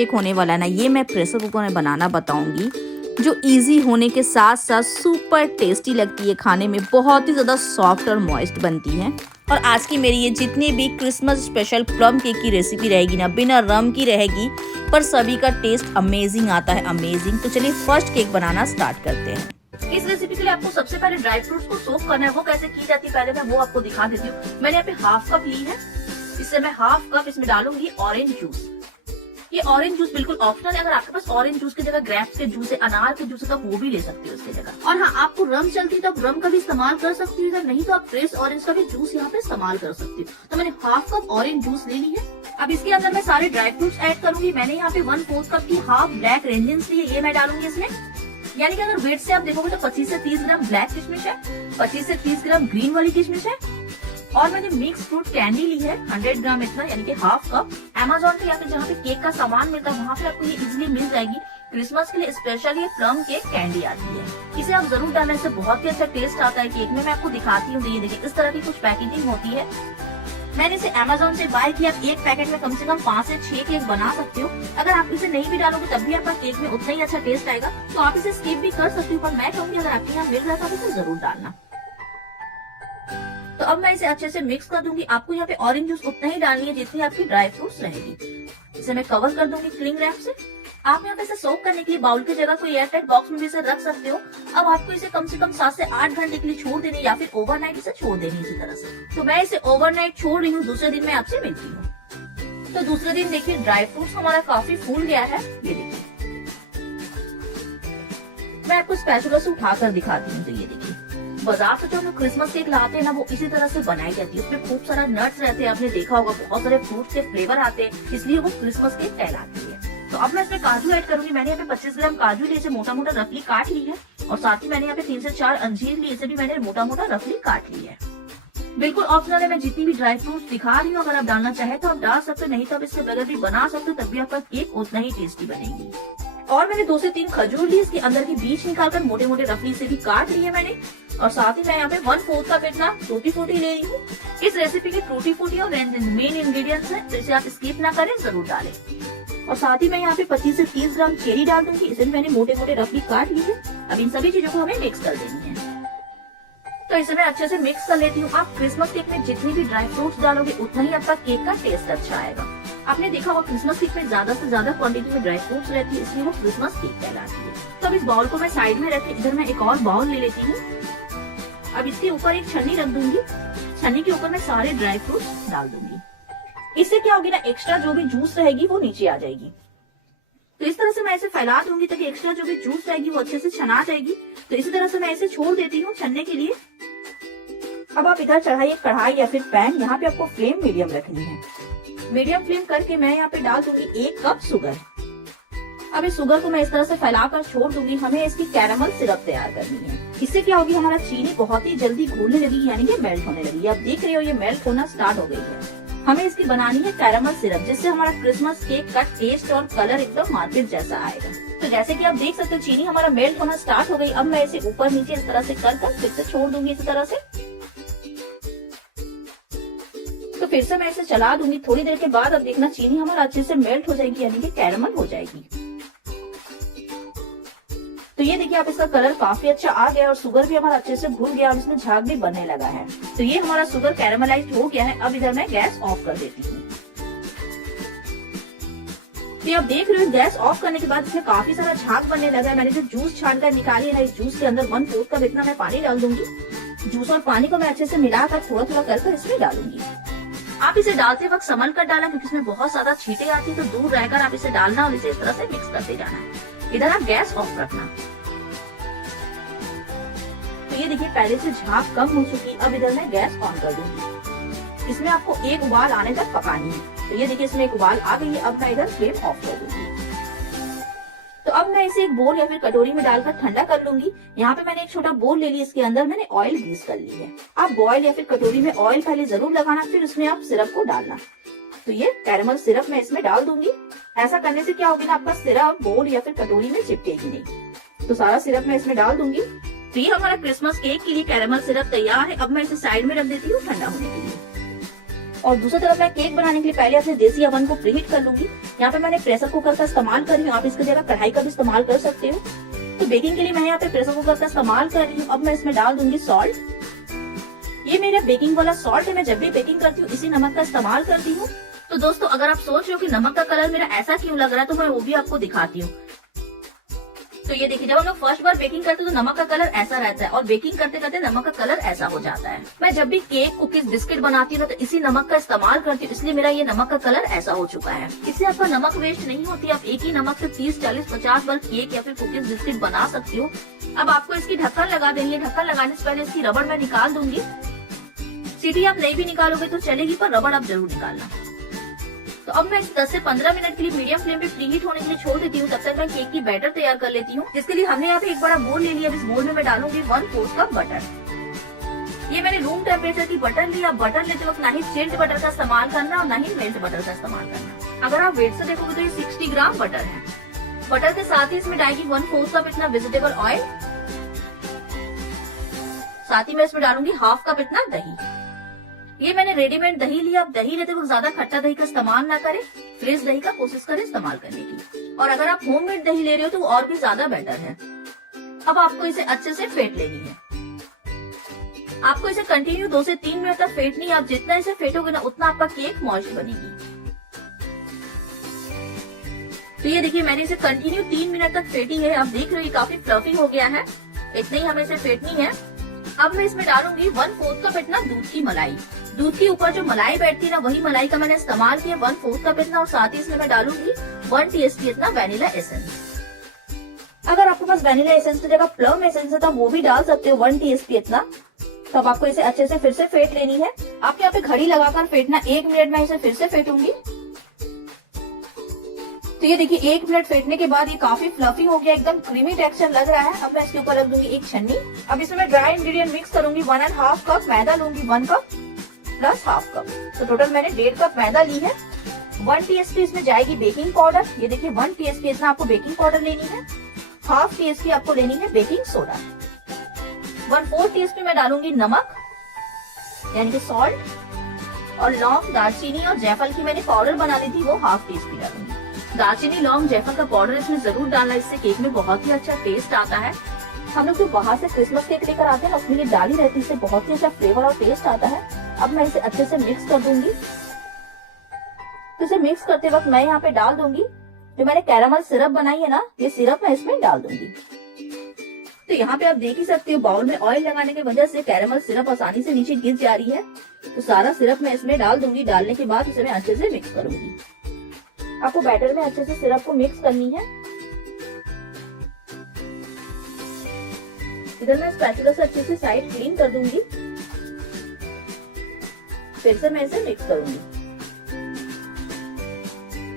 Cake होने वाला है ना, ये मैं प्रेशर कुकर में बनाना बताऊंगी, जो इजी होने के साथ साथ सुपर टेस्टी लगती है खाने में, बहुत ही ज़्यादा सॉफ्ट और मॉइस्ट बनती है। और आज की मेरी ये जितनी भी क्रिसमस स्पेशल प्लम केक की रेसिपी रहेगी ना, बिना रम की रहेगी, पर सभी का टेस्ट अमेजिंग आता है, अमेजिंग। तो चलिए फर्स्ट केक बनाना स्टार्ट करते हैं। इस रेसिपी के लिए आपको सबसे पहले ड्राई फ्रूट्स को सोक करना है। वो कैसे की जाती है पहले मैं वो आपको दिखा देती हूँ। मैंने यहाँ पे हाफ कप ली है, इससे मैं हाफ कप इसमें डालूंगी ऑरेंज जूस। ये ऑरेंज जूस बिल्कुल ऑप्शनल है, अगर आपके पास ऑरेंज जूस की जगह ग्रेप्स के जूस है, अनार के जूस है, तो वो भी ले सकते हो उसकी जगह। और हाँ, आपको रम चलती है तो आप रम का भी इस्तेमाल कर सकती हो, नहीं तो आप फ्रेश ऑरेंज का भी जूस यहाँ पे इस्तेमाल कर सकती हो। तो मैंने हाफ कप ऑरेंज जूस ले ली है। अब इसके अंदर मैं सारे ड्राई फ्रूट्स ऐड करूंगी। मैंने यहाँ पे 1/4 कप की हाफ ब्लैक रेंजन्स ली है, ये मैं डालूंगी इसमें। यानी कि अगर वेट से आप देखोगे तो 25 से 30 ग्राम ब्लैक किशमिश है, 25 से 30 ग्राम ग्रीन वाली किशमिश है। और मैंने मिक्स फ्रूट कैंडी ली है 100 ग्राम इतना, यानी कि हाफ कप। अमेज़न पे या फिर जहाँ पे केक का सामान मिलता है वहाँ पे आपको ये इजीली मिल जाएगी। क्रिसमस के लिए स्पेशल ये प्लम केक कैंडी आती है, इसे आप जरूर डालना, इससे बहुत ही अच्छा टेस्ट आता है केक में। मैं आपको दिखाती हूँ, ये देखिए इस तरह की कुछ पैकेजिंग होती है। मैंने इसे अमेज़न से बाय किया। एक पैकेट में कम से कम 5 से 6 केक बना सकते हो। अगर आप इसे नहीं भी डालोगे तब भी आपका केक में उतना ही अच्छा टेस्ट आएगा, तो आप इसे स्किप भी कर सकते हो, पर मैं कहूँगी अगर आपके यहाँ मिल रहा था तो इसे जरूर डालना। तो अब मैं इसे अच्छे से मिक्स कर दूंगी। आपको यहाँ पे ऑरेंज जूस उतना ही डालनी है जितनी आपकी ड्राई फ्रूट्स रहेगी। इसे मैं कवर कर दूंगी क्लिंग रैप से। आप यहाँ पे इसे सोक करने के लिए बाउल की जगह कोई एयरटाइट बॉक्स में भी इसे रख सकते हो। अब आपको इसे कम से कम 7 से 8 घंटे के लिए छोड़ देनी, या फिर ओवरनाइट इसे छोड़ देनी इसी तरह से। तो मैं इसे ओवरनाइट छोड़ रही हूँ, दूसरे दिन मैं आपसे मिलती हूँ। तो दूसरे दिन देखिए ड्राई फ्रूट्स हमारा काफी फूल गया है, ये देखिए। मैं आपको स्पैचुला से उठाकर दिखाती हूँ। तो ये देखिए, बाजार से जो हम क्रिसमस केक लाते हैं ना, वो इसी तरह से बनाई जाती है। उसमें खूब सारा नट्स रहते हैं, आपने देखा होगा, बहुत सारे फ्रूट के फ्लेवर आते हैं, इसलिए वो क्रिसमस केक कहलाती है। तो अब मैं इसमें काजू ऐड करूंगी। मैंने यहाँ पे 25 ग्राम काजू लिए, इसे मोटा मोटा रफली काट ली है। और साथ ही मैंने यहाँ पे 3 से 4 अंजीर ली, इसे भी मैंने मोटा मोटा रफली काट ली है। बिल्कुल ऑप्शनल है, मैं जितनी भी ड्राई फ्रूट्स दिखा रही हूँ, अगर आप डालना चाहे तो आप डाल सकते हो, नहीं तो आप इसके बगैर भी बना सकते हो, तब भी आपका केक उतना ही टेस्टी बनेगी। और मैंने 2 से 3 खजूर ली, इसके अंदर की बीज निकालकर मोटे मोटे रफली से भी काट ली है मैंने। और साथ ही मैं यहाँ पे 1/4 कप इतना टूटी फ्रूटी ले रही हूँ। इस रेसिपी के टूटी फ्रूटी और मेन इंग्रेडिएंट्स हैं, तो इसे आप स्किप ना करें, जरूर डालें। और साथ ही मैं यहाँ पे 25 से 30 ग्राम चेरी डाल दूंगी, इसे मैंने मोटे मोटे रफली काट ली है। अब इन सभी चीजों को हमें मिक्स कर देनी है। तो इसे मैं अच्छे से मिक्स कर लेती हूँ। आप क्रिसमस केक में जितनी भी ड्राई फ्रूट्स डालोगे उतना ही आपका केक का टेस्ट अच्छा आएगा। आपने देखा होगा क्रिसमस केक में ज्यादा से ज्यादा क्वांटिटी में ड्राई फ्रूट्स रहती है, इसलिए वो क्रिसमस केक कहलाती है। तो अब इस बाउल को मैं साइड में रख के इधर मैं एक और बाउल ले लेती हूँ। अब इसके ऊपर एक छन्नी रख दूंगी। छन्नी के ऊपर मैं सारे ड्राई फ्रूट्स डाल दूंगी। इससे क्या होगी ना, एक्स्ट्रा जो भी जूस रहेगी वो नीचे आ जाएगी। तो इस तरह से मैं इसे फैला दूंगी ताकि एक्स्ट्रा जो भी जूस रहेगी वो अच्छे से छना जाएगी। तो इसी तरह से मैं इसे छोड़ देती हूँ छन्ने के लिए। अब आप इधर चढ़ाइए कढ़ाई या फिर पैन, यहाँ पे आपको फ्लेम मीडियम रखनी है। मीडियम फ्लेम करके मैं यहाँ पे डाल दूंगी 1 कप शुगर। अब इस शुगर को मैं इस तरह से फैलाकर छोड़ दूंगी। हमें इसकी कैरामल सिरप तैयार करनी है। इससे क्या होगी, हमारा चीनी बहुत ही जल्दी घुलने लगी, यानी कि मेल्ट होने लगी। आप देख रहे हो ये मेल्ट होना स्टार्ट हो गई है। हमें इसकी बनानी है कैरामल सिरप, जिससे हमारा क्रिसमस केक का टेस्ट और कलर एकदम मार्केट जैसा आएगा। तो जैसे कि आप देख सकते हो चीनी हमारा मेल्ट होना स्टार्ट हो गई। अब मैं इसे ऊपर नीचे इस तरह से कर फिर से छोड़ दूंगी इसी तरह से। तो फिर से मैं इसे चला दूंगी। थोड़ी देर के बाद अब देखना चीनी हमारा अच्छे से मेल्ट हो जाएगी, यानी कि कैरामल हो जाएगी। तो ये देखिए आप, इसका कलर काफी अच्छा आ गया और शुगर भी हमारा अच्छे से घुल गया और इसमें झाग भी बनने लगा है। तो ये हमारा शुगर कैरामलाइज हो गया है। अब इधर मैं गैस ऑफ कर देती हूँ। तो आप देख रहे हो गैस ऑफ करने के बाद इसमें काफी सारा झाग बनने लगा है। मैंने जो जूस छान कर निकाली है ना, इस जूस के अंदर 1/4 कप इतना मैं पानी डाल दूंगी। जूस और पानी को मैं अच्छे से मिलाकर थोड़ा थोड़ा कर इसमें डालूंगी। आप इसे डालते वक्त संभल कर डालना, क्योंकि इसमें बहुत ज्यादा छींटे आती है, तो दूर रहकर आप इसे डालना और इसे इस तरह से मिक्स करते जाना है। इधर आप गैस ऑफ रखना। तो ये देखिए पहले से झाग कम हो चुकी। अब इधर मैं गैस ऑन कर दूंगी। इसमें आपको 1 उबाल आने तक पकानी है। तो ये देखिए इसमें 1 उबाल आ गई है। अब मैं इधर फ्लेम ऑफ कर दूंगी। तो अब मैं इसे एक बोल या फिर कटोरी में डालकर ठंडा कर लूंगी। यहाँ पे मैंने एक छोटा बोल ले ली, इसके अंदर मैंने ऑयल ग्रीस कर ली है। आप बॉयल या फिर कटोरी में ऑयल पहले जरूर लगाना, फिर उसमें आप सिरप को डालना। तो ये कैरामल सिरप मैं इसमें डाल दूंगी। ऐसा करने से क्या होगी ना, आपका सिरप बोल या फिर कटोरी में चिपकेगी नहीं। तो सारा सिरप मैं इसमें डाल दूंगी। तो ये हमारा क्रिसमस केक के लिए कैरामल सिरप तैयार है। अब मैं इसे साइड में रख देती हूँ ठंडा होने के लिए। और दूसरी तरफ मैं केक बनाने के लिए पहले अपने देसी अवन को प्रीहीट कर लूंगी। यहाँ पे मैंने प्रेशर कुकर का इस्तेमाल कर रही हूँ, आप इसकी जगह कढ़ाई का भी इस्तेमाल कर सकते हो। तो बेकिंग के लिए मैं यहाँ पे प्रेशर कुकर का इस्तेमाल कर रही हूँ। अब मैं इसमें डाल दूंगी सॉल्ट। ये मेरा बेकिंग वाला सॉल्ट है, मैं जब भी बेकिंग करती हूँ इसी नमक का इस्तेमाल करती हूँ। तो दोस्तों अगर आप सोच रहे हो कि नमक का कलर मेरा ऐसा क्यों लग रहा है, तो मैं वो भी आपको दिखाती हूँ। तो ये देखिए, जब हम लोग फर्स्ट बार बेकिंग करते हैं तो नमक का कलर ऐसा रहता है और बेकिंग करते करते नमक का कलर ऐसा हो जाता है। मैं जब भी केक, कुकीज, बिस्किट बनाती हूँ तो इसी नमक का इस्तेमाल करती हूँ, इसलिए मेरा ये नमक का कलर ऐसा हो चुका है। इससे आपका नमक वेस्ट नहीं होती, आप एक ही नमक से 30, 40, 50 बार केक या फिर कुकीज, बिस्किट बना सकती हो। अब आपको इसकी ढक्कन लगा देनी है। ढक्कन लगाने से पहले इसकी रबड़ मैं निकाल दूंगी। सीटी आप नहीं भी निकालोगे तो चलेगी, पर रबड़ आप जरूर निकालना। तो अब मैं इसे 10 से 15 मिनट के लिए मीडियम फ्लेम पे प्रीहीट होने के लिए छोड़ देती हूँ। तब तक मैं केक की बैटर तैयार कर लेती हूँ, जिसके लिए हमने यहाँ पे एक बड़ा बोल ले लिया। इस बोल में मैं डालूंगी 1/4 कप बटर। ये मैंने रूम टेम्परेचर की बटर ली। आप बटर लेते वक्त ना ही चिल्ड बटर का इस्तेमाल करना और ना ही मेल्ट बटर का इस्तेमाल करना। अगर आप वेट से देखोगे तो ये 60 ग्राम बटर है। बटर के साथ ही इसमें डालेगी 1/4 कप इतना वेजिटेबल ऑयल। साथ ही मैं इसमें डालूंगी 1/2 कप इतना दही। ये मैंने रेडीमेड दही लिया। आप दही लेते वक्त ज्यादा खट्टा दही का इस्तेमाल ना करें, फ्रेश दही का कोशिश करें इस्तेमाल करने की। और अगर आप होममेड दही ले रहे हो तो और भी ज्यादा बेटर है। अब आपको इसे अच्छे से फेंट लेनी है। आपको इसे कंटिन्यू 2 से 3 मिनट तक फेंटनी है। आप जितना इसे फेंटोगे ना उतना आपका केक मॉइस्ट बनेगी। तो ये देखिए, मैंने इसे कंटिन्यू 3 मिनट तक फेंटी है। आप देख रहे हो काफी फ्लफी हो गया है। इतनी ही हमें इसे फेंटनी है। अब मैं इसमें डालूंगी 1/4 कप इतना दूध की मलाई। दूध के ऊपर जो मलाई बैठती है ना, वही मलाई का मैंने इस्तेमाल किया 1/4 कप इतना। और साथ ही इसमें मैं डालूंगी 1 टीस्पून इतना वैनिला एसेंस। अगर आपके पास वैनिला एसेंस की जगह प्लम एसेंस है तो वो भी डाल सकते हो 1 टीस्पून इतना। तो अब आपको इसे अच्छे से फिर से फेंट लेनी है। आप यहाँ पे घड़ी लगाकर फेंटना। 1 मिनट में इसे फिर से फेंटूंगी। तो ये देखिए, 1 मिनट फेंटने के बाद ये काफी फ्लफी हो गया, एकदम क्रीमी टेक्सचर लग रहा है। अब मैं इसके ऊपर रख दूंगी एक छन्नी। अब इसमें मैं ड्राई इंग्रेडिएंट मिक्स करूंगी। 1.5 कप मैदा लूंगी, 1 कप प्लस 1/2 कप, तो टोटल मैंने 1.5 कप मैदा ली है। 1 टीस्पून इसमें जाएगी बेकिंग पाउडर। ये देखिए 1 टीस्पून इतना आपको बेकिंग पाउडर लेनी है। 1/2 टीस्पून आपको लेनी है बेकिंग सोडा। 1/4 टीस्पून मैं डालूंगी नमक यानी कि सॉल्ट। और लौंग, दालचीनी और जायफल की मैंने पाउडर बना ली थी, वो 1/2 टीस्पून डालूंगी। दालचीनी, लौंग, जायफल का पाउडर इसमें जरूर डालना, इससे केक में बहुत ही अच्छा टेस्ट आता है। हम लोग जो बाहर से क्रिसमस केक लेकर आते हैं उसमें ये डाली रहती है, इससे बहुत ही अच्छा फ्लेवर और टेस्ट आता है। अब मैं इसे अच्छे से मिक्स कर दूंगी। तो इसे मिक्स करते वक्त मैं यहाँ पे डाल दूंगी जो मैंने कैरामल सिरप बनाई है ना, ये सिरप मैं इसमें डाल दूंगी। तो यहाँ पे आप देख ही सकते हो, बाउल में ऑयल लगाने की वजह से कैरामल सिरप आसानी से नीचे गिर जा रही है। तो सारा सिरप मैं इसमें डाल दूंगी। डालने के बाद इसे मैं अच्छे से मिक्स करूंगी। आपको बैटर में अच्छे से सिरप को मिक्स करनी है। इधर मैं स्पैचुला से अच्छे से साइड क्लीन कर दूंगी। फिर से मैं इसे मिक्स करूंगी।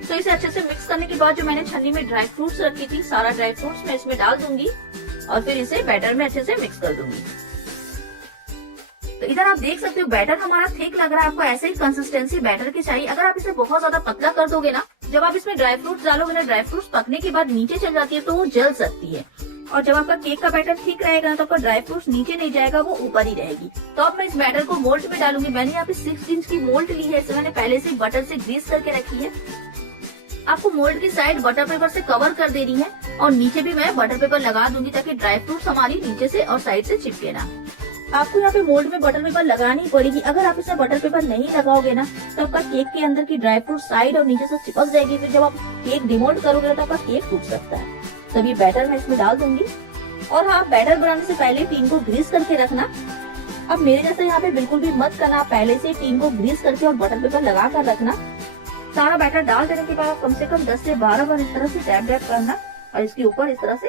तो इसे अच्छे से मिक्स करने के बाद जो मैंने छन्नी में ड्राई फ्रूट्स रखी थी, सारा ड्राई फ्रूट्स मैं इसमें डाल दूंगी और फिर इसे बैटर में अच्छे से मिक्स कर दूंगी। तो इधर आप देख सकते हो बैटर हमारा थिक लग रहा है। आपको ऐसे ही कंसिस्टेंसी बैटर की चाहिए। अगर आप इसे बहुत ज्यादा पतला कर दोगे ना, जब आप इसमें ड्राई फ्रूट्स डालोगे ना, ड्राई फ्रूट्स पकने के बाद नीचे चल जाती है तो वो जल सकती है। और जब आपका केक का बैटर ठीक रहेगा ना, तो आपका ड्राई फ्रूट्स नीचे नहीं जाएगा, वो ऊपर ही रहेगी। तो अब मैं इस बैटर को मोल्ड में डालूंगी। मैंने यहाँ पे 6 इंच की मोल्ड ली है। इसे मैंने पहले से बटर से ग्रीस करके रखी है। आपको मोल्ड की साइड बटर पेपर से कवर कर देनी है और नीचे भी मैं बटर पेपर लगा दूंगी ताकि ड्राई फ्रूट्स हमारी नीचे से और साइड से चिपके ना। आपको यहाँ पे मोल्ड में बटर पेपर लगानी पड़ेगी। अगर आप इसमें बटर पेपर नहीं लगाओगे ना, तो आपका केक के अंदर की ड्राई फ्रूट साइड और नीचे से चिपक जाएगी। फिर जब आप केक डिमोल्ड करोगे तो आपका केक टूट सकता है। तब ये बैटर मैं इसमें डाल दूंगी। और हाँ, बैटर बनाने से पहले टीन को ग्रीस करके रखना। अब मेरे जैसे यहाँ पे बिल्कुल भी मत करना। पहले से टीन को ग्रीस करके और बटर पेपर लगा कर रखना। सारा बैटर डाल देने के बाद आप कम से कम 10 से 12 बार इस तरह से टैप टैप करना और इसके ऊपर इस तरह से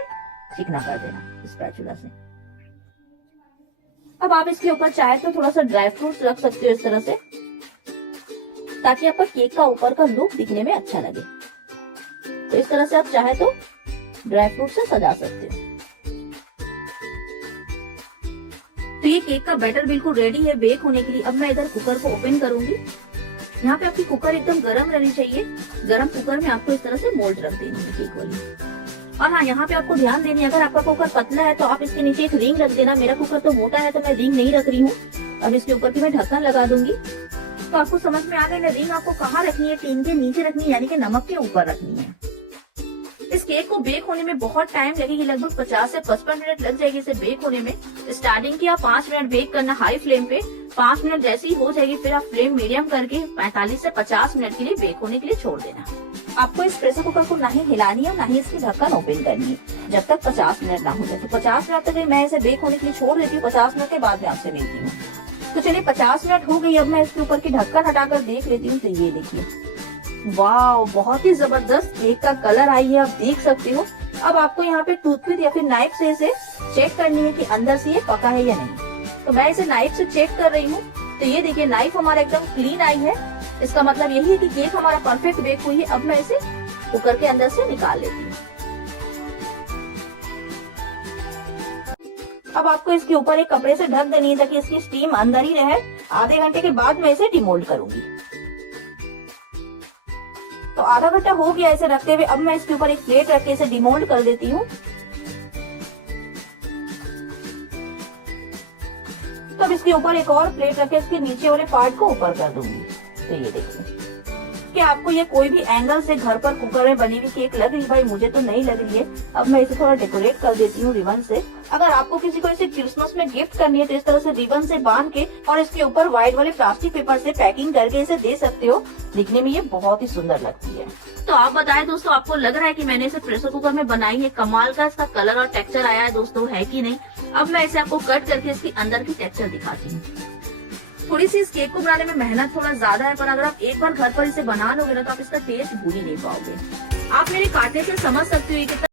चिकना कर देना स्पैचुला से। अब आप इसके ऊपर चाहे तो थोड़ा सा ड्राई फ्रूट्स रख सकते हो इस तरह से, ताकि आपका केक का ऊपर का लुक दिखने में अच्छा लगे। तो इस तरह से आप चाहे तो ड्राई फ्रूट से सजा सकते हो। तो ये केक का बैटर बिल्कुल रेडी है बेक होने के लिए। अब मैं इधर कुकर को ओपन करूंगी। यहाँ पे आपकी कुकर एकदम गर्म रहनी चाहिए। गर्म कुकर में आपको इस तरह से मोल्ड रख देनी है केक वाली। और हाँ, यहाँ पे आपको ध्यान देनी है, अगर आपका कुकर पतला है तो आप इसके नीचे एक रिंग रख देना। मेरा कुकर तो मोटा है तो मैं रिंग नहीं रख रही हूँ। अब इसके ऊपर की मैं ढक्कन लगा दूंगी तो आपको समझ में आ गई ना, रिंग आपको कहाँ रखनी है, टीन के नीचे रखनी है, यानी कि नमक के ऊपर रखनी है। इस केक को बेक होने में बहुत टाइम लगेगी, लगभग 50 से 55 मिनट लग जाएगी इसे बेक होने में। स्टार्टिंग की आप 5 मिनट बेक करना हाई फ्लेम पे। 5 मिनट जैसे ही हो जाएगी फिर आप फ्लेम मीडियम करके 45 से 50 मिनट के लिए बेक होने के लिए छोड़ देना। आपको इस प्रेशर कुकर को ना ही हिलानी है, ना ही इसकी ढक्कन ओपन करनी है, जब तक 50 मिनट ना हो जाए। तो 50 मिनट तक मैं इसे बेक होने के लिए छोड़ देती हूँ, 50 मिनट के बाद मैं आपसे मिलती हूँ। तो चलिए 50 मिनट हो गई, अब मैं इसके ऊपर की ढक्कन हटाकर देख लेती हूँ। तो ये देखिए, वाह, बहुत ही जबरदस्त केक का कलर आई है, आप देख सकते हो। अब आपको यहाँ पे टूथपिक या फिर नाइफ से इसे चेक करनी है कि अंदर से ये पका है या नहीं। तो मैं इसे नाइफ से चेक कर रही हूँ। तो ये देखिए, नाइफ हमारा एकदम क्लीन आई है। इसका मतलब यही है कि केक हमारा परफेक्ट बेक हुई है। अब मैं इसे कुकर के अंदर से निकाल लेती हूँ। अब आपको इसके ऊपर एक कपड़े से ढक देनी है ताकि इसकी स्टीम अंदर ही रहे। आधे घंटे के बाद मैं इसे डिमोल्ड करूंगी। तो आधा घंटा हो गया इसे रखते हुए। अब मैं इसके ऊपर एक प्लेट रख के इसे डिमोल्ड कर देती हूँ। तब इसके ऊपर एक और प्लेट रख के इसके नीचे वाले पार्ट को ऊपर कर दूंगी। तो ये देखिए कि आपको ये कोई भी एंगल से घर पर कुकर में बनी हुई केक लग रही, भाई मुझे तो नहीं लग रही है। अब मैं इसे थोड़ा डेकोरेट कर देती हूँ रिबन से। अगर आपको किसी को इसे क्रिसमस में गिफ्ट करनी है तो इस तरह से रिबन से बांध के और इसके ऊपर व्हाइट वाले प्लास्टिक पेपर से पैकिंग करके इसे दे सकते हो। दिखने में ये बहुत ही सुंदर लगती है। तो आप बताएं दोस्तों, आपको लग रहा है कि मैंने इसे प्रेशर कुकर में बनाई है? कमाल का इसका कलर और टेक्सचर आया है दोस्तों, है कि नहीं? अब मैं इसे आपको कट करके इसकी अंदर की टेक्सचर दिखाती हूँ। थोड़ी सी इस केक को बनाने में मेहनत थोड़ा ज्यादा है, पर अगर आप एक बार घर पर इसे बना लोगे ना तो आप इसका टेस्ट भूल ही नहीं पाओगे। आप मेरे काटने से समझ सकते हो ये कितना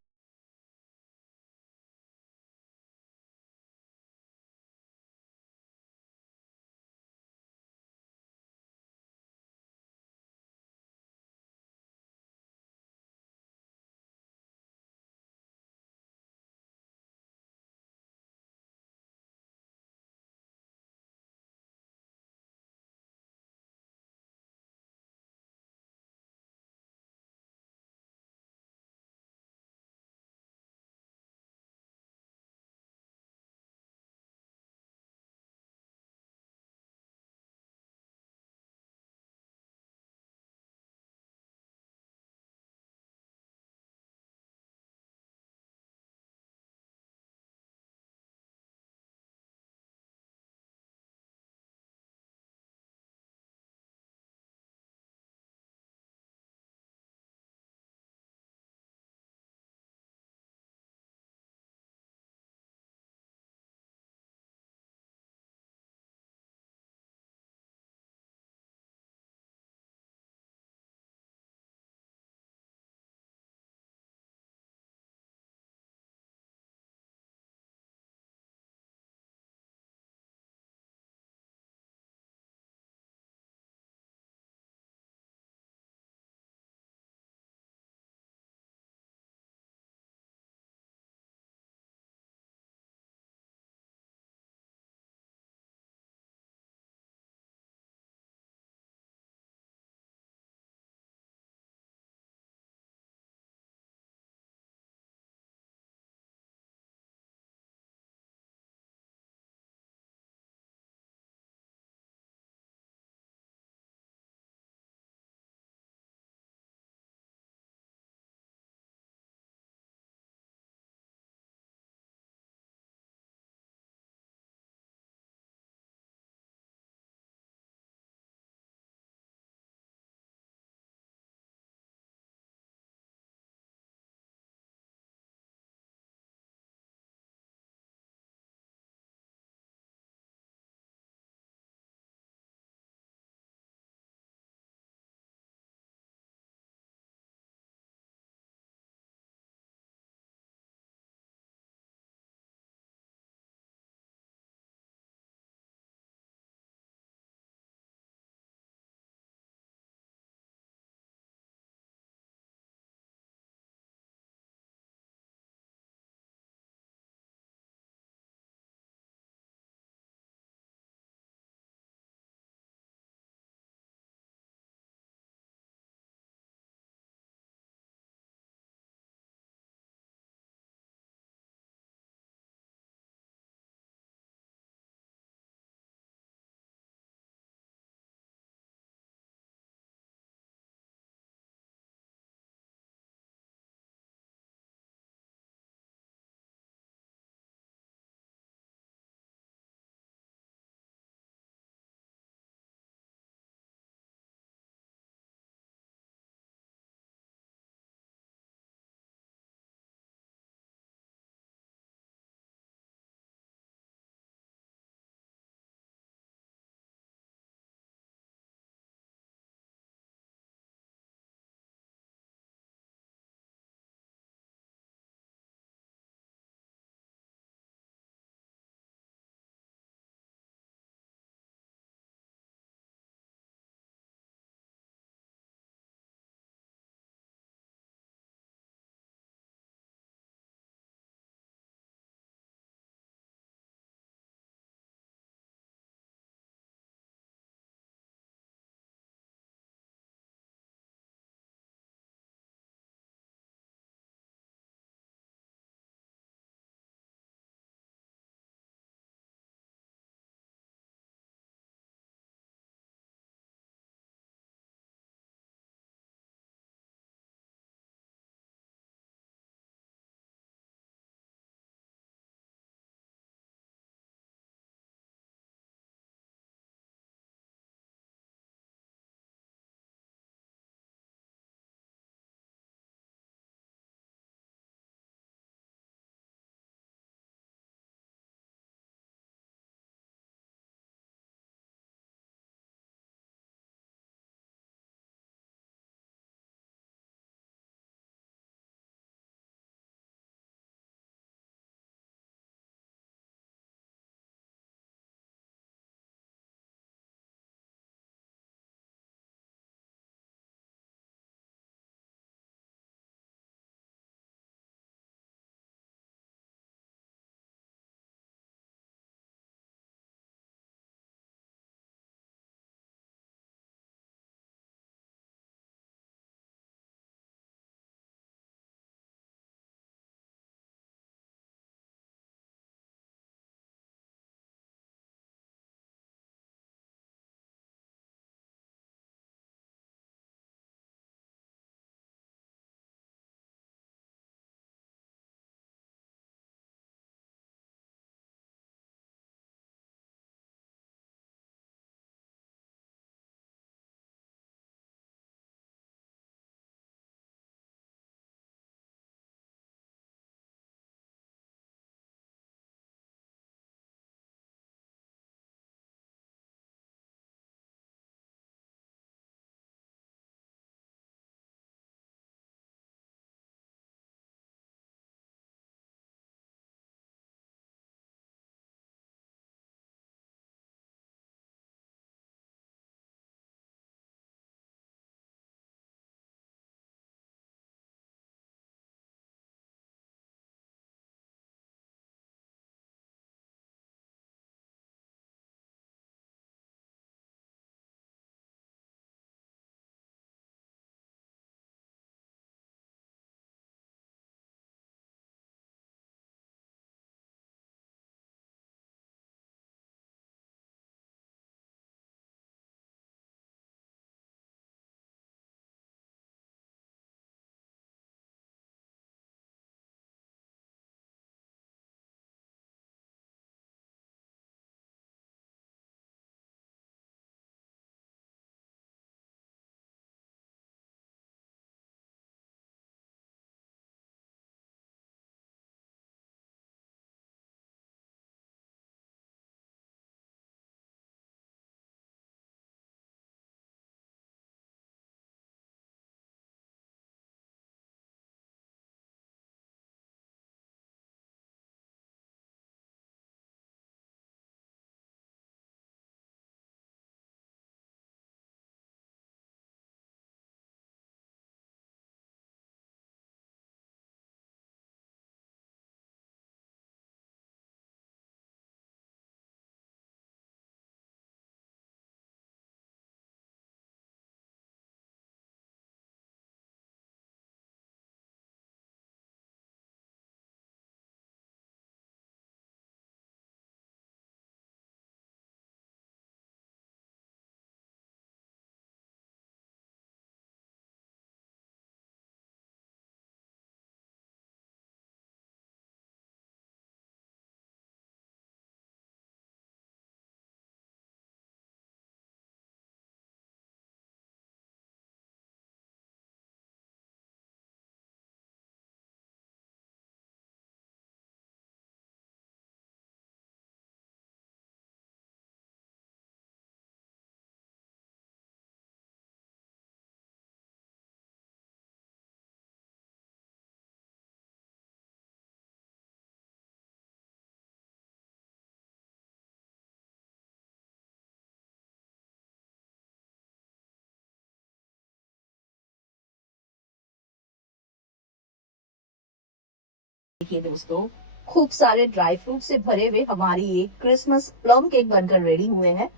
देखिए दोस्तों, खूब सारे ड्राई फ्रूट से भरे हुए हमारी ये क्रिसमस प्लम केक बनकर रेडी हुए हैं।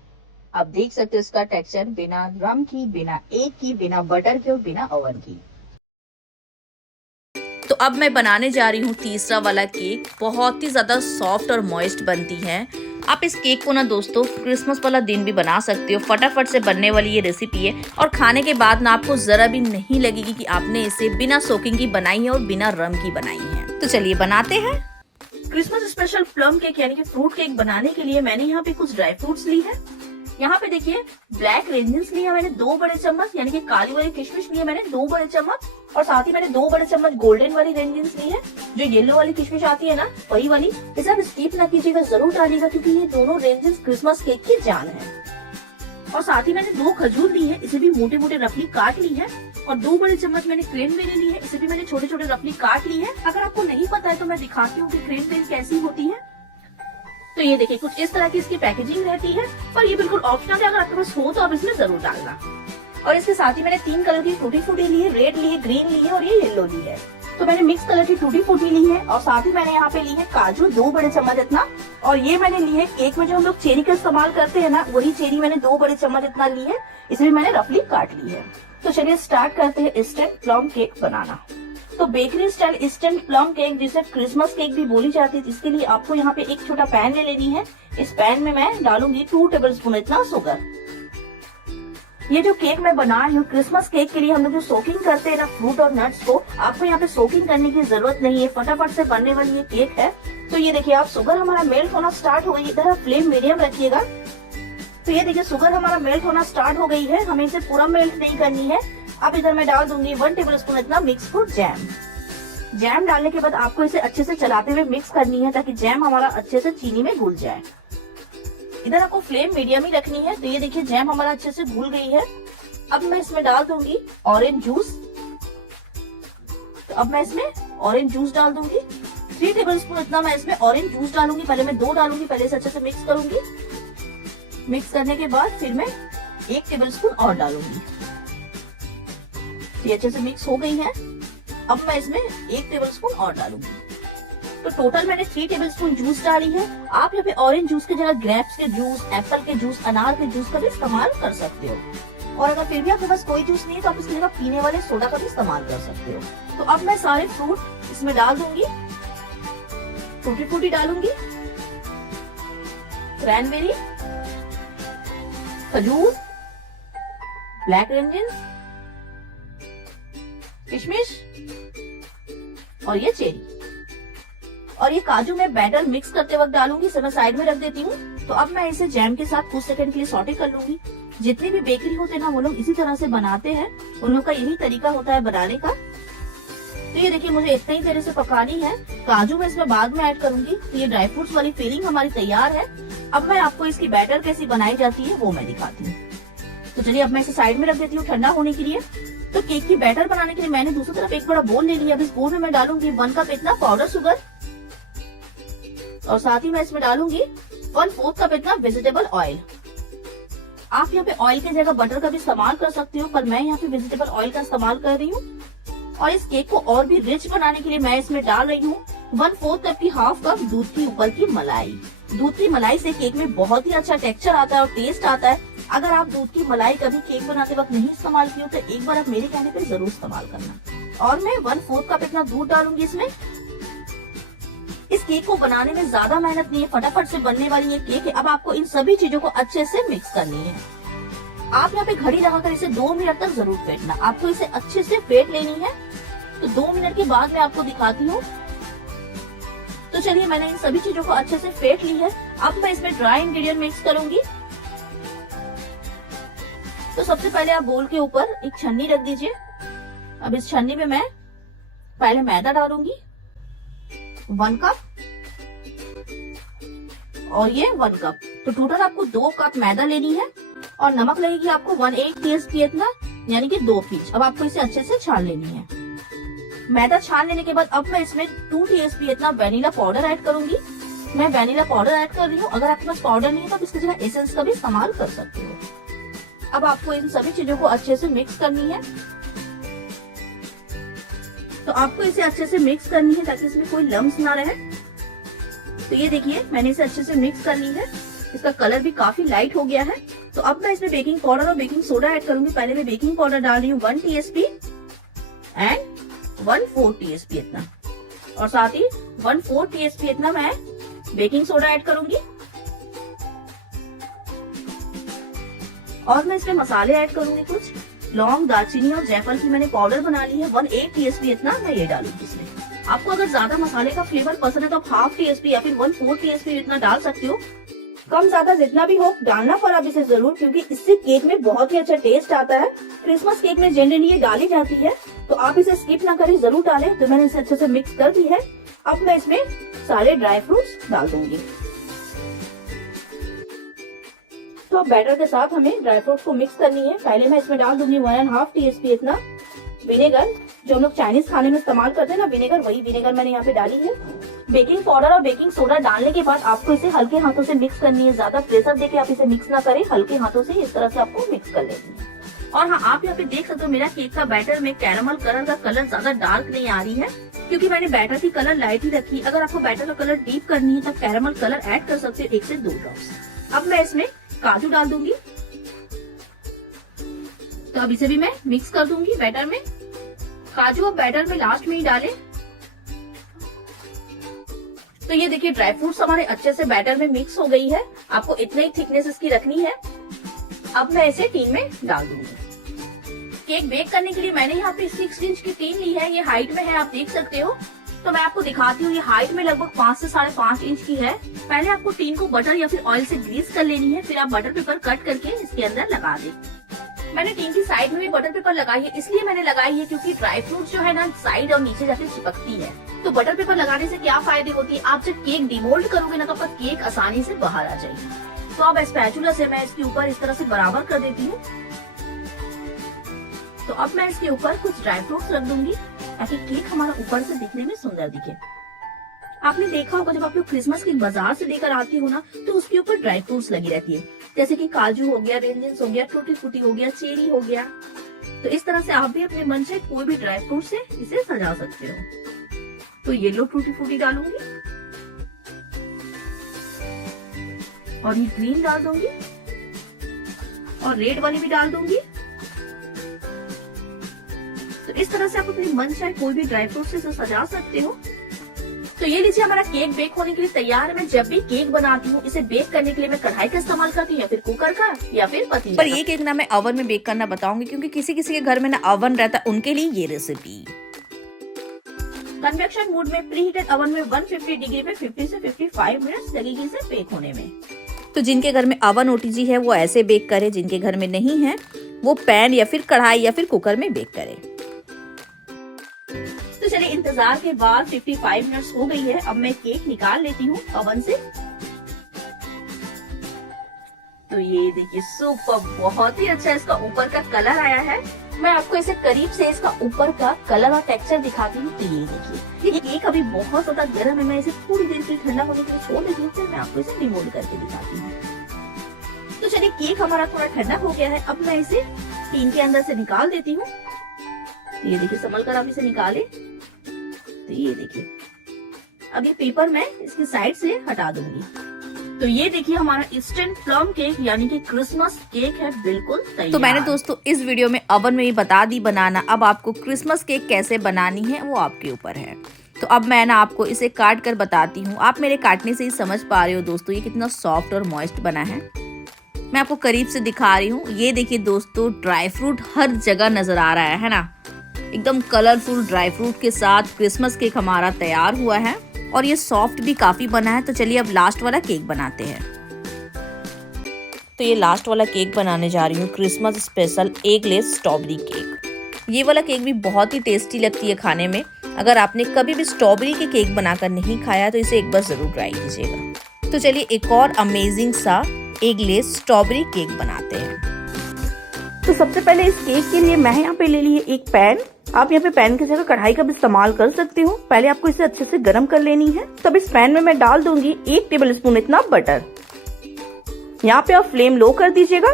आप देख सकते हो इसका टेक्सचर, बिना रम की, बिना एग की, बिना बटर के और बिना ओवन की। तो अब मैं बनाने जा रही हूँ तीसरा वाला केक। बहुत ही ज़्यादा सॉफ्ट और मॉइस्ट बनती है। आप इस केक को ना दोस्तों क्रिसमस वाला दिन भी बना सकते हो। फटाफट से बनने वाली ये रेसिपी है और खाने के बाद ना आपको ज़रा भी नहीं लगेगी कि आपने इसे बिना सोकिंग की बनाई है और बिना रम की बनाई है। तो चलिए बनाते हैं। क्रिसमस स्पेशल प्लम केक यानी कि फ्रूट केक बनाने के लिए मैंने यहाँ पे कुछ ड्राई फ्रूट्स ली है। यहाँ पे देखिए ब्लैक रेंजन्स लिए मैंने 2 बड़े चम्मच, यानी कि काली वाली किशमिश लिए मैंने 2 बड़े चम्मच, और साथ ही मैंने 2 बड़े चम्मच गोल्डन वाली रेंजन्स ली है। जो येलो वाली किशमिश आती है ना, वही वाली। इसे आप स्किप ना कीजिएगा, जरूर डालिएगा, क्योंकि ये दोनों रेंजन्स क्रिसमस केक की जान है। और साथ ही मैंने 2 खजूर ली है, इसे भी मोटे मोटे रफली काट ली है। और 2 बड़े चम्मच मैंने क्रैनबेरी ली है, इसे भी मैंने छोटे छोटे रफली काट ली है। अगर आपको नहीं पता है तो मैं दिखाती हूँ कि क्रैनबेरी कैसी होती है। तो ये देखिए कुछ इस तरह की इसकी पैकेजिंग रहती है, पर ये बिल्कुल ऑप्शनल है। अगर आपके पास हो तो आप इसमें जरूर डालना। और इसके साथ ही मैंने 3 कलर की टूटी फ्रूटी ली है, रेड ली है, ग्रीन ली है और ये येलो ली है। तो मैंने मिक्स कलर की टूटी फ्रूटी ली है, और साथ ही मैंने यहाँ पे ली है काजू 2 बड़े चम्मच इतना। और ये मैंने ली है केक में जो हम लोग चेरी का इस्तेमाल करते हैं ना, वही चेरी मैंने 2 बड़े चम्मच इतना ली है। इसे भी मैंने रफली काट ली है। तो चलिए स्टार्ट करते हैं इंस्टेंट प्लम केक बनाना। तो bakery style instant plum cake, जिसे क्रिसमस केक भी बोली जाती है, इसके लिए आपको यहाँ पे एक छोटा पैन ले लेनी है। इस पैन में मैं डालूंगी 2 टेबलस्पून इतना शुगर। ये जो केक मैं बना रही हूँ क्रिसमस केक के लिए, हम लोग जो सोकिंग करते हैं ना फ्रूट और नट्स को, आपको यहाँ पे सोकिंग करने की जरूरत नहीं है, फटाफट से बनने वाली ये केक है। तो ये देखिए आप शुगर हमारा मेल्ट होना स्टार्ट हो गई। इधर आप फ्लेम मीडियम रखिएगा। तो ये देखिए शुगर हमारा मेल्ट होना स्टार्ट हो गई है, हमें इसे पूरा मेल्ट नहीं करनी है। अब इधर मैं डाल दूंगी 1 टेबलस्पून इतना मिक्स फ्रूट जैम। जैम डालने के बाद आपको इसे अच्छे से चलाते हुए मिक्स करनी है, ताकि जैम हमारा अच्छे से चीनी में घुल जाए। इधर आपको फ्लेम मीडियम ही रखनी है। तो ये देखिए जैम हमारा अच्छे से घुल गई है। अब मैं इसमें डाल दूंगी ऑरेंज जूस। तो अब मैं इसमें ऑरेंज जूस डाल दूंगी 3 टेबलस्पून इतना। मैं इसमें ऑरेंज जूस डालूंगी, पहले मैं 2 डालूंगी, पहले इसे अच्छे से मिक्स करूंगी। मिक्स करने के बाद फिर मैं 1 टेबलस्पून और डालूंगी। ये अच्छे से मिक्स हो गई है। अब मैं इसमें 1 टेबलस्पून और डालूंगी। तो टोटल मैंने 3 टेबलस्पून जूस डाली है। आप यहाँ पे ऑरेंज जूस की जगह ग्रेप्स के जूस, एप्पल के जूस, अनार के जूस का भी इस्तेमाल कर सकते हो। और अगर फिर भी आपके पास कोई जूस नहीं है तो आप इसकी जगह पीने वाले सोडा का भी इस्तेमाल कर सकते हो। तो अब मैं सारे फ्रूट इसमें डाल दूंगी। टूटी फ्रूटी डालूंगी, क्रैनबेरी, खजूर, ब्लैक रेंजन, किशमिश और ये चेरी। और ये काजू मैं बैटर मिक्स करते वक्त डालूंगी, इसे मैं साइड में रख देती हूँ। तो अब मैं इसे जैम के साथ कुछ सेकंड के लिए सॉटे कर लूंगी। जितनी भी बेकरी होते हैं ना, वो लोग इसी तरह से बनाते हैं, उन लोग का यही तरीका होता है बनाने का। तो ये देखिए मुझे इतना ही देर से पकानी है। काजू मैं इसमें बाद में ऐड करूंगी। तो ये ड्राई फ्रूट्स वाली फिलिंग हमारी तैयार है। अब मैं आपको इसकी बैटर कैसी बनाई जाती है वो मैं दिखाती हूँ। तो चलिए अब मैं इसे साइड में रख देती हूँ ठंडा होने के लिए। तो केक की बैटर बनाने के लिए मैंने दूसरी तरफ एक बड़ा बोल ले लिया। अब इस बोल में मैं डालूंगी 1 कप इतना पाउडर शुगर, और साथ ही मैं इसमें डालूंगी 1/4 कप इतना वेजिटेबल ऑयल। आप यहाँ पे ऑयल की जगह बटर का भी इस्तेमाल कर सकते हो, पर मैं यहाँ पे वेजिटेबल ऑयल का इस्तेमाल कर रही हूँ। और इस केक को और भी रिच बनाने के लिए मैं इसमें डाल रही हूँ 1/4 कप की ½ कप दूध की ऊपर की मलाई। दूध की मलाई से केक में बहुत ही अच्छा टेक्सचर आता है और टेस्ट आता है। अगर आप दूध की मलाई कभी केक बनाते वक्त नहीं इस्तेमाल की हो तो एक बार आप मेरे कहने पर जरूर इस्तेमाल करना। और मैं 1/4 कप इतना दूध डालूंगी इसमें। इस केक को बनाने में ज्यादा मेहनत नहीं है, फटाफट से बनने वाली ये केक है। अब आपको इन सभी चीजों को अच्छे से मिक्स करनी है। आप यहाँ पे घड़ी लगाकर इसे 2 मिनट तक जरूर फेंटना। आपको इसे अच्छे से फेंट लेनी है। तो 2 मिनट के बाद मैं आपको दिखाती हूँ। तो चलिए मैंने इन सभी चीजों को अच्छे से फेंट ली है। अब मैं इसमें ड्राई इंग्रेडिएंट मिक्स करूंगी। तो सबसे पहले आप बोल के ऊपर एक छन्नी रख दीजिए। अब इस छन्नी में मैं पहले मैदा डालूंगी 1 कप, और ये 1 कप। तो टोटल आपको 2 कप मैदा लेनी है। और नमक लगेगी आपको 1/8 टीस्पून इतना, यानी कि 2 पिंच। अब आपको इसे अच्छे से छान लेनी है। मैदा छान लेने के बाद अब मैं इसमें 2 टीस्पून इतना वेनिला पाउडर ऐड करूंगी। मैं वेनिला पाउडर ऐड कर रही हूँ। अगर आपके पास पाउडर नहीं है तो आप इसकी जगह एसेंस का भी इस्तेमाल कर सकते हो। अब आपको इन सभी चीजों को अच्छे से मिक्स करनी है। तो आपको इसे अच्छे से मिक्स करनी है ताकि इसमें कोई लम्स ना रहे। तो ये देखिए मैंने इसे अच्छे से मिक्स कर ली है। इसका कलर भी काफी लाइट हो गया है। तो अब मैं इसमें बेकिंग पाउडर और बेकिंग सोडा ऐड करूंगी। पहले मैं बेकिंग पाउडर डाल रही हूँ 1 TSP एंड 1/4 TSP इतना, और साथ ही 1/4 TSP इतना मैं बेकिंग सोडा ऐड करूंगी। और मैं इसमें मसाले ऐड करूंगी, कुछ लौंग, दालचीनी और जायफल की मैंने पाउडर बना ली है। 1/8 TSP इतना मैं ये डालूंगी इसमें। आपको अगर ज्यादा मसाले का फ्लेवर पसंद है तो आप 1/2 TSP या फिर 1/4 TSP इतना डाल सकते हो। कम ज्यादा जितना भी हो डालना, पर आप इसे जरूर, क्योंकि इससे केक में बहुत ही अच्छा टेस्ट आता है। क्रिसमस केक में जनरली ये डाली जाती है, तो आप इसे स्किप ना करें, जरूर डालें। तो मैंने इसे अच्छे से मिक्स कर दी है। अब मैं इसमें सारे ड्राई फ्रूट्स डाल दूंगी। तो अब बैटर के साथ हमें ड्राई फ्रूट्स को मिक्स करनी है। पहले मैं इसमें डाल दूंगी 1.5 TSP इतना विनेगर, जो हम लोग चाइनीज खाने में इस्तेमाल करते हैं ना विनेगर, वही विनेगर मैंने यहाँ पे डाली है। बेकिंग पाउडर और बेकिंग सोडा डालने के बाद आपको इसे हल्के हाथों से मिक्स करनी है। ज्यादा प्रेशर देके आप इसे मिक्स ना करें, हल्के हाथों से इस तरह से आपको मिक्स कर लेनी है। और हाँ, आप यहाँ पे देख सकते हो मेरा केक का बैटर में कैरामल कलर का कलर ज्यादा डार्क नहीं आ रही है, क्योंकि मैंने बैटर की कलर लाइट ही रखी। अगर आपको बैटर का कलर डीप करनी है तो कैरामल कलर ऐड कर सकते हो 1 से 2 ड्रॉप्स। अब मैं इसमें काजू डाल दूंगी। तो अब इसे भी मैं मिक्स कर दूंगी बैटर में। काजू और बैटर में लास्ट में ही डालें। तो ये देखिए ड्राई फ्रूट्स हमारे अच्छे से बैटर में मिक्स हो गई है। आपको इतनी ही थिकनेस इसकी रखनी है। अब मैं इसे टीन में डाल दूंगी। केक बेक करने के लिए मैंने यहाँ पे 6 इंच की टीन ली है। ये हाइट में है, आप देख सकते हो। तो मैं आपको दिखाती हूँ, ये हाइट में लगभग 5 से 5.5 इंच की है। पहले आपको टीन को बटर या फिर ऑयल से ग्रीस कर लेनी है, फिर आप बटर पेपर कट करके इसके अंदर लगा दें। मैंने टीन की साइड में भी बटर पेपर लगाई है, इसलिए मैंने लगाई है क्योंकि ड्राई फ्रूट जो है ना साइड और नीचे जाके चिपकती है। तो बटर पेपर लगाने से क्या फायदे होती है, आप जब केक डिमोल्ड करोगे ना तो आपका केक आसानी से बाहर आ जाएगी। तो अब स्पैचुला से मैं इसके ऊपर इस तरह से बराबर कर देती हूँ। तो अब मैं इसके ऊपर कुछ ड्राई फ्रूट्स रख दूंगी ताकि केक हमारा ऊपर से दिखने में सुंदर दिखे। आपने देखा होगा जब आप लोग क्रिसमस केक बाजार से लेकर आती हो ना, तो उसके ऊपर ड्राई फ्रूट्स लगी रहती है, जैसे कि काजू हो गया, रेंजिन्स हो गया, टूटी फूटी हो गया, चेरी हो गया। तो इस तरह से आप भी अपने मन से कोई भी ड्राई फ्रूट से इसे सजा सकते हो। तो येलो टूटी फूटी डालूंगी और ये ग्रीन डाल दूंगी और रेड वाली भी डाल दूंगी। तो इस तरह से आप अपने मन से कोई भी ड्राई फ्रूट से सजा सकते हो। तो ये लीजिए हमारा केक बेक होने के लिए तैयार है। मैं जब भी केक बनाती हूँ इसे बेक करने के लिए मैं कढ़ाई का इस्तेमाल करती हूँ या फिर कुकर का या फिर पतीले। पर ये केक ना मैं ओवन में बेक करना बताऊंगी, क्योंकि किसी किसी के घर में ना ओवन रहता है, उनके लिए ये रेसिपी। कन्वेक्शन मोड में प्री हीटेड ओवन में 150 डिग्री में 50 से 55 मिनट्स लगेगी इसे बेक होने में। तो जिनके घर में ओवन OTG है वो ऐसे बेक करे, जिनके घर में नहीं है वो पैन या फिर कढ़ाई या फिर कुकर में बेक करे। तो चलिए इंतजार के बाद 55 मिनट्स हो गई है। अब मैं केक निकाल लेती हूँ ओवन से। तो ये देखिए सुपर, बहुत ही अच्छा इसका ऊपर का कलर आया है। मैं आपको इसे करीब से इसका ऊपर का कलर और टेक्सचर दिखाती हूँ। तो ये देखिए ये केक अभी बहुत ज्यादा गर्म है। मैं इसे थोड़ी देर के लिए ठंडा होने के लिए छोड़ देती हूँ, फिर मैं आपको इसे रिमूव करके दिखाती हूँ। तो चलिए केक हमारा थोड़ा ठंडा हो गया है। अब मैं इसे टीन के अंदर से निकाल देती हूँ। तो ये देखिए संभल कर आप इसे निकाले। तो ये देखिए अब ये पेपर मैं इसकी साइड से हटा दूंगी। तो ये देखिए हमारा इंस्टेंट प्लम केक यानी कि क्रिसमस केक है बिल्कुल तैयार। तो मैंने दोस्तों इस वीडियो में ओवन में ही बता दी बनाना। अब आपको क्रिसमस केक कैसे बनानी है वो आपके ऊपर है। तो अब मैं ना आपको इसे काट कर बताती हूँ। आप मेरे काटने से ही समझ पा रहे हो दोस्तों ये कितना सॉफ्ट और मॉइस्ट बना है। मैं आपको करीब से दिखा रही हूँ। ये देखिए दोस्तों ड्राई फ्रूट हर जगह नजर आ रहा है ना, एकदम कलरफुल ड्राई फ्रूट के साथ क्रिसमस केक हमारा तैयार हुआ है और ये सॉफ्ट भी काफी बना है। तो चलिए अब लास्ट वाला केक बनाते हैं। तो ये लास्ट वाला केक बनाने जा रही हूँ, Christmas special eggless strawberry cake. ये वाला केक भी बहुत ही टेस्टी लगती है खाने में। अगर आपने कभी भी स्ट्रॉबेरी के केक बनाकर नहीं खाया तो इसे एक बार जरूर ट्राई कीजिएगा। तो चलिए एक और अमेजिंग सा एगलेस स्ट्रॉबेरी केक बनाते हैं। तो सबसे पहले इस केक के लिए मैं यहाँ पे ले ली है एक पैन। आप यहाँ पे पैन की जगह कढ़ाई का भी इस्तेमाल कर सकते हो। पहले आपको इसे अच्छे से गर्म कर लेनी है। तब इस पैन में मैं डाल दूंगी 1 टेबलस्पून इतना बटर। यहाँ पे आप फ्लेम लो कर दीजिएगा।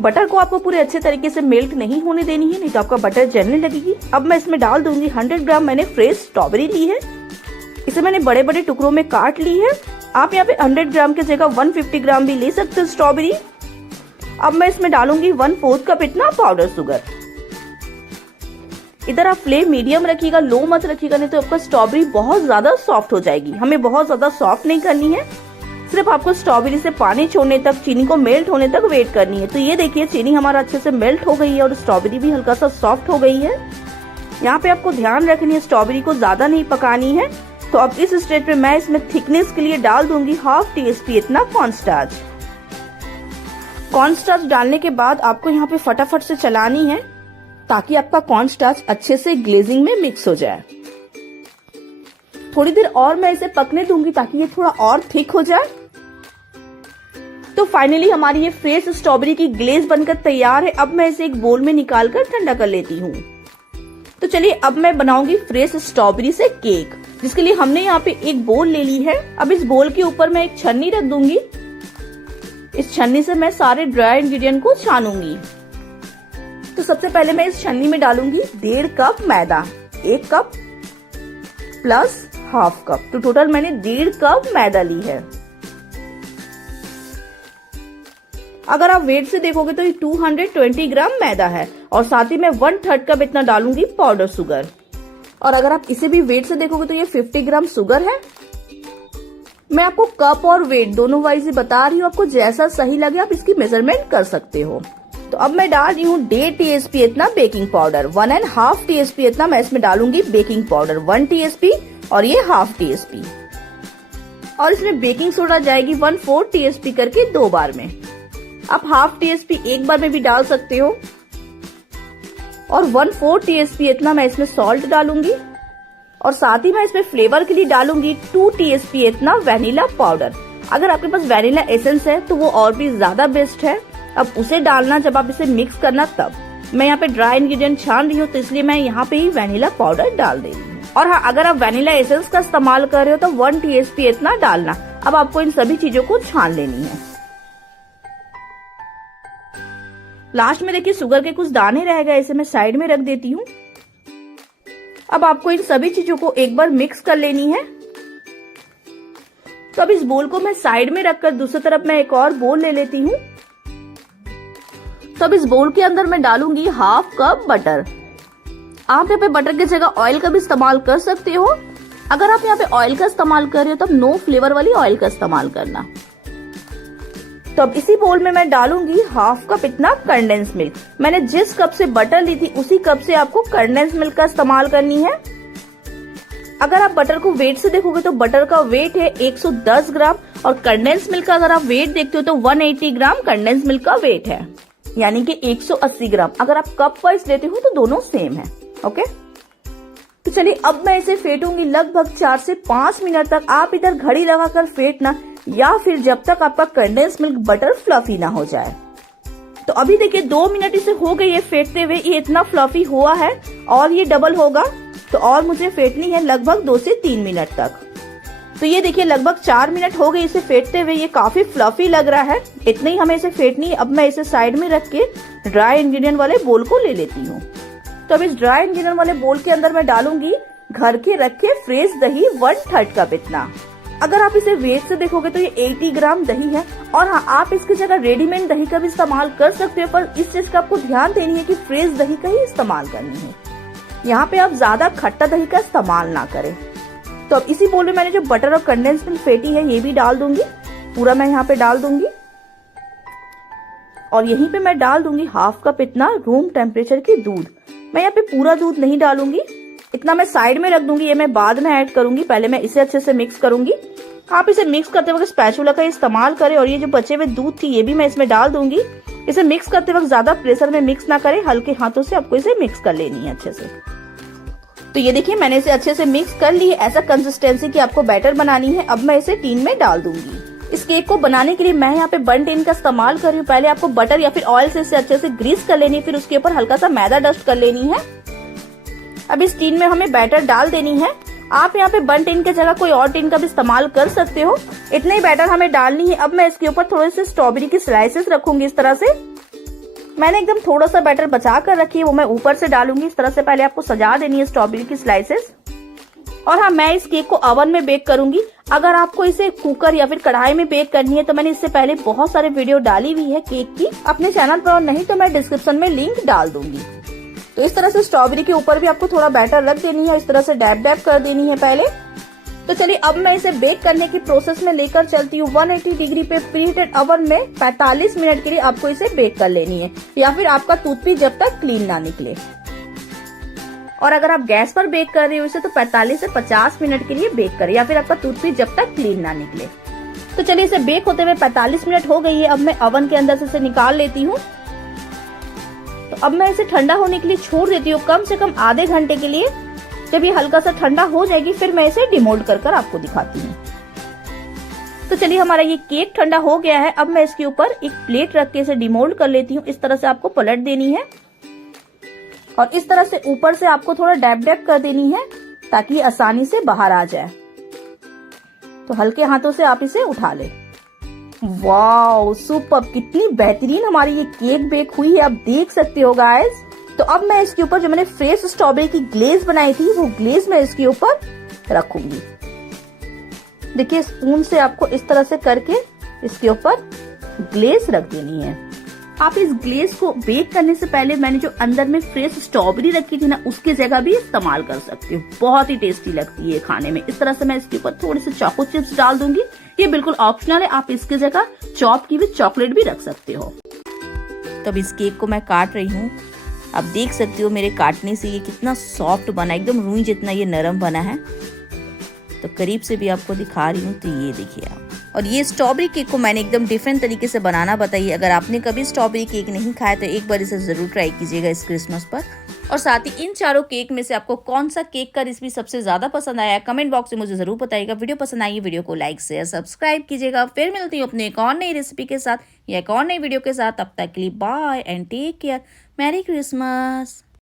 बटर को आपको पूरे अच्छे तरीके से मेल्ट नहीं होने देनी है, नहीं तो आपका बटर जलने लगेगी। अब मैं इसमें डाल दूंगी 100 ग्राम मैंने फ्रेश स्ट्रॉबेरी ली है। इसे मैंने बड़े बड़े टुकड़ों में काट ली है। आप यहाँ पे 100 ग्राम की जगह 150 ग्राम भी ले सकते हो स्ट्रॉबेरी। अब मैं इसमें डालूंगी 1/4 कप इतना पाउडर शुगर। इधर आप फ्लेम मीडियम रखिएगा, लो मत रखिएगा, नहीं तो आपका स्ट्रॉबेरी बहुत ज्यादा सॉफ्ट हो जाएगी। हमें बहुत ज्यादा सॉफ्ट नहीं करनी है, सिर्फ आपको स्ट्रॉबेरी से पानी छोड़ने तक, चीनी को मेल्ट होने तक वेट करनी है। तो ये देखिए चीनी हमारा अच्छे से मेल्ट हो गई है और स्ट्रॉबेरी भी हल्का सा सॉफ्ट हो गई है। यहाँ पे आपको ध्यान रखनी है स्ट्रॉबेरी को ज्यादा नहीं पकानी है। तो अब इस स्टेज पे मैं इसमें थिकनेस के लिए डाल दूंगी 1/2 टीस्पून इतना कॉर्नस्टार्च। कॉर्नस्टार्च डालने के बाद आपको यहाँ पे फटाफट से चलानी है ताकि आपका कॉर्नस्टार्च अच्छे से ग्लेजिंग में मिक्स हो जाए। थोड़ी देर और मैं इसे पकने दूंगी ताकि ये थोड़ा और थिक हो जाए। तो फाइनली हमारी ये फ्रेश स्ट्रॉबेरी की ग्लेज बनकर तैयार है। अब मैं इसे एक बोल में निकालकर ठंडा कर लेती हूँ। तो चलिए अब मैं बनाऊंगी फ्रेश स्ट्रॉबेरी से केक, जिसके लिए हमने यहाँ पे एक बोल ले ली है। अब इस बोल के ऊपर मैं एक छन्नी रख दूंगी। इस छन्नी से मैं सारे ड्राई इंग्रेडिएंट को छानूंगी। तो सबसे पहले मैं इस छन्नी में डालूंगी 1.5 कप मैदा, 1 कप प्लस 1/2 कप, तो टोटल मैंने 1.5 कप मैदा ली है। अगर आप वेट से देखोगे तो ये 220 ग्राम मैदा है और साथ ही मैं 1/3 कप इतना डालूंगी पाउडर शुगर। और अगर आप इसे भी वेट से देखोगे तो ये 50 ग्राम शुगर है। मैं आपको कप और वेट दोनों वाइज ही बता रही हूँ, आपको जैसा सही लगे आप इसकी मेजरमेंट कर सकते हो। तो अब मैं डाल रही हूँ 1.5 टीस्पून इतना बेकिंग पाउडर, 1.5 टीस्पून इतना मैं इसमें डालूंगी बेकिंग पाउडर, 1 टीस्पून और ये 1/2 टीस्पून। और इसमें बेकिंग सोडा जाएगी 1/4 टीस्पून करके 2 बार में। आप 1/2 टीस्पून एक बार में भी डाल सकते हो। और 1/4 टीस्पून इतना मैं इसमें सॉल्ट डालूंगी और साथ ही मैं इसमें फ्लेवर के लिए डालूंगी 2 टीस्पून इतना वेनिला पाउडर। अगर आपके पास वेनिला एसेंस है तो वो और भी ज्यादा बेस्ट है। अब उसे डालना जब आप इसे मिक्स करना तब। मैं यहाँ पे ड्राई इंग्रेडिएंट छान रही हूँ तो इसलिए मैं यहाँ पे ही वेनिला पाउडर डाल दे रही हूँ। और हाँ, अगर आप वेनिला एसेंस का इस्तेमाल कर रहे हो तो 1 टीस्पून इतना डालना। अब आपको इन सभी चीजों को छान लेनी है। लास्ट में देखिए शुगर के कुछ दाने रह गए, इसे मैं साइड में रख देती हूँ। अब आपको इन सभी चीजों को एक बार मिक्स कर लेनी है। तो अब इस बोल को मैं साइड में रखकर दूसरी तरफ मैं एक और बोल ले लेती हूँ। तो अब इस बोल के अंदर मैं डालूंगी 1/2 कप बटर। आप यहाँ पे बटर की जगह ऑयल का भी इस्तेमाल कर सकते हो। अगर आप यहाँ पे ऑयल का इस्तेमाल कर रहे हो तब नो फ्लेवर वाली ऑयल का इस्तेमाल करना। तो अब इसी बोल में मैं डालूंगी 1/2 कप इतना कंडेंस मिल्क। मैंने जिस कप से बटर ली थी उसी कप से आपको कंडेंस मिल्क का इस्तेमाल करनी है। अगर आप बटर को वेट से देखोगे तो बटर का वेट है 110 ग्राम और कंडेंस मिल्क का अगर आप वेट देखते हो तो 180 ग्राम कंडेंस मिल्क का वेट है, यानी कि 180 ग्राम। अगर आप कप वाइज लेते हो तो दोनों सेम है। ओके, तो चलिए अब मैं इसे फेंटूंगी लगभग 4 से 5 मिनट तक। आप इधर घड़ी लगाकर फेंटना या फिर जब तक आपका कंडेंस मिल्क बटर फ्लफी ना हो जाए। तो अभी देखिए 2 मिनट इसे हो गई है फेंटते हुए, ये इतना फ्लफी हुआ है और ये डबल होगा तो और मुझे फेंटनी है लगभग 2 से 3 मिनट तक। तो ये देखिए लगभग 4 मिनट हो गए इसे फेंटते हुए, ये काफी फ्लफी लग रहा है। इतनी हमें इसे फेंटनी है। अब मैं इसे साइड में रख के ड्राई इंग्रेडिएंट वाले बोल को ले लेती हूँ। तो अब इस ड्राई इंग्रेडिएंट वाले बोल के अंदर मैं डालूंगी घर के रखे फ्रेश दही 1/3 कप इतना। अगर आप इसे वेट से देखोगे तो ये 80 ग्राम दही है। और हाँ, आप इसकी जगह रेडीमेड दही का भी इस्तेमाल कर सकते हो, पर इस चीज का आपको ध्यान देनी है कि फ्रेश दही का ही इस्तेमाल करनी है। यहाँ पे आप ज्यादा खट्टा दही का इस्तेमाल ना करें। तो अब इसी बोल में मैंने जो बटर और कंडेंस मिल्क फेंटी है ये भी डाल दूंगी, पूरा मैं यहाँ पे डाल दूंगी। और यहीं पे मैं डाल दूंगी 1/2 कप इतना रूम टेम्परेचर की दूध। मैं यहाँ पे पूरा दूध नहीं डालूंगी, इतना मैं साइड में रख दूंगी, ये मैं बाद में ऐड करूंगी। पहले मैं इसे अच्छे से मिक्स करूंगी। आप इसे मिक्स करते वक्त स्पैचुला का इस्तेमाल करें। और ये जो बचे हुए दूध थी ये भी मैं इसमें डाल दूंगी। इसे मिक्स करते वक्त ज्यादा प्रेशर में मिक्स ना करें, हल्के हाथों से आपको इसे मिक्स कर लेनी है अच्छे से। तो ये देखिए मैंने इसे अच्छे से मिक्स कर ली है। ऐसा कंसिस्टेंसी की आपको बैटर बनानी है। अब मैं इसे टीन में डाल दूंगी। इस केक को बनाने के लिए मैं यहाँ पे बन टिन का इस्तेमाल कर रही हूँ। पहले आपको बटर या फिर ऑयल से इसे अच्छे से ग्रीस कर लेनी है, फिर उसके ऊपर हल्का सा मैदा डस्ट कर लेनी है। अब इस टीन में हमें बैटर डाल देनी है। आप यहाँ पे बन टिन की जगह कोई और टिन का भी इस्तेमाल कर सकते हो। इतनी बैटर हमें डालनी है। अब मैं इसके ऊपर थोड़े से स्ट्रॉबेरी की स्लाइसेस रखूंगी इस तरह से। मैंने एकदम थोड़ा सा बैटर बचा कर रखी है, वो मैं ऊपर से डालूंगी। इस तरह से पहले आपको सजा देनी है स्ट्रॉबेरी की स्लाइसेस। और हाँ, मैं इस केक को ओवन में बेक करूंगी। अगर आपको इसे कुकर या फिर कढ़ाई में बेक करनी है तो मैंने इससे पहले बहुत सारे वीडियो डाली हुई है केक की अपने चैनल पर, और नहीं तो मैं डिस्क्रिप्शन में लिंक डाल दूंगी। तो इस तरह से स्ट्रॉबेरी के ऊपर भी आपको थोड़ा बैटर रख देनी है, इस तरह से डैब डैब कर देनी है पहले। तो चलिए अब मैं इसे बेक करने की प्रोसेस में लेकर चलती हूँ। 180 डिग्री पे प्रीहीटेड ओवन में 45 मिनट के लिए आपको इसे बेक कर लेनी है, या फिर आपका टूथपिक जब तक क्लीन ना निकले। और अगर आप गैस पर बेक कर रहे हो इसे तो 45 से 50 मिनट के लिए बेक करें, या फिर आपका टूथपिक जब तक क्लीन ना निकले। तो चलिए इसे बेक होते हुए 45 मिनट हो गई है। अब मैं ओवन के अंदर से इसे निकाल लेती हूँ। तो अब मैं इसे ठंडा होने के लिए छोड़ देती हूँ, कम से कम आधे घंटे के लिए। जब ये हल्का सा ठंडा हो जाएगी फिर मैं इसे डिमोल्ड कर आपको दिखाती हूँ। तो चलिए हमारा ये केक ठंडा हो गया है। अब मैं इसके ऊपर एक प्लेट रख के इसे डिमोल्ड कर लेती हूँ। इस तरह से आपको पलट देनी है और इस तरह से ऊपर से आपको थोड़ा डैब डैब कर देनी है ताकि ये आसानी से बाहर आ जाए। तो हल्के हाथों से आप इसे उठा ले। वाओ सुपर, कितनी बेहतरीन हमारी ये केक बेक हुई है, आप देख सकते हो गाइस। तो अब मैं इसके ऊपर जो मैंने फ्रेश स्ट्रॉबेरी की ग्लेज बनाई थी वो ग्लेज मैं इसके ऊपर रखूंगी। देखिए स्पून से आपको इस तरह से करके इसके ऊपर ग्लेज रख देनी है। आप इस ग्लेज को बेक करने से पहले मैंने जो अंदर में फ्रेश स्ट्रॉबेरी रखी थी ना उसकी जगह भी इस्तेमाल कर सकते हो, बहुत ही टेस्टी लगती है खाने में। इस तरह से मैं इसके ऊपर थोड़े से चोको चिप्स डाल दूंगी, ये बिल्कुल ऑप्शनल है, आप इसकी जगह चॉप की हुई चॉकलेट भी रख सकते हो। तब इस केक को मैं काट रही हूँ। आप देख सकते हो मेरे काटने से ये कितना सॉफ्ट बना, एकदम रूई जितना ये नरम बना है। तो करीब से भी आपको दिखा रही हूँ, तो ये देखिए आप। और ये स्ट्रॉबेरी केक को मैंने एकदम डिफरेंट तरीके से बनाना बताइए। अगर आपने कभी स्ट्रॉबेरी केक नहीं खाया तो एक बार इसे जरूर ट्राई कीजिएगा इस क्रिसमस पर। और साथ ही इन चारों केक में से आपको कौन सा केक का रेसिपी सबसे ज्यादा पसंद आया कमेंट बॉक्स में मुझे जरूर बताइएगा। वीडियो पसंद आई वीडियो को लाइक शेयर सब्सक्राइब कीजिएगा। फिर मिलती हूँ अपने एक और नई रेसिपी के साथ या एक और नई वीडियो के साथ। तब तक के लिए bye and take care. Merry Christmas.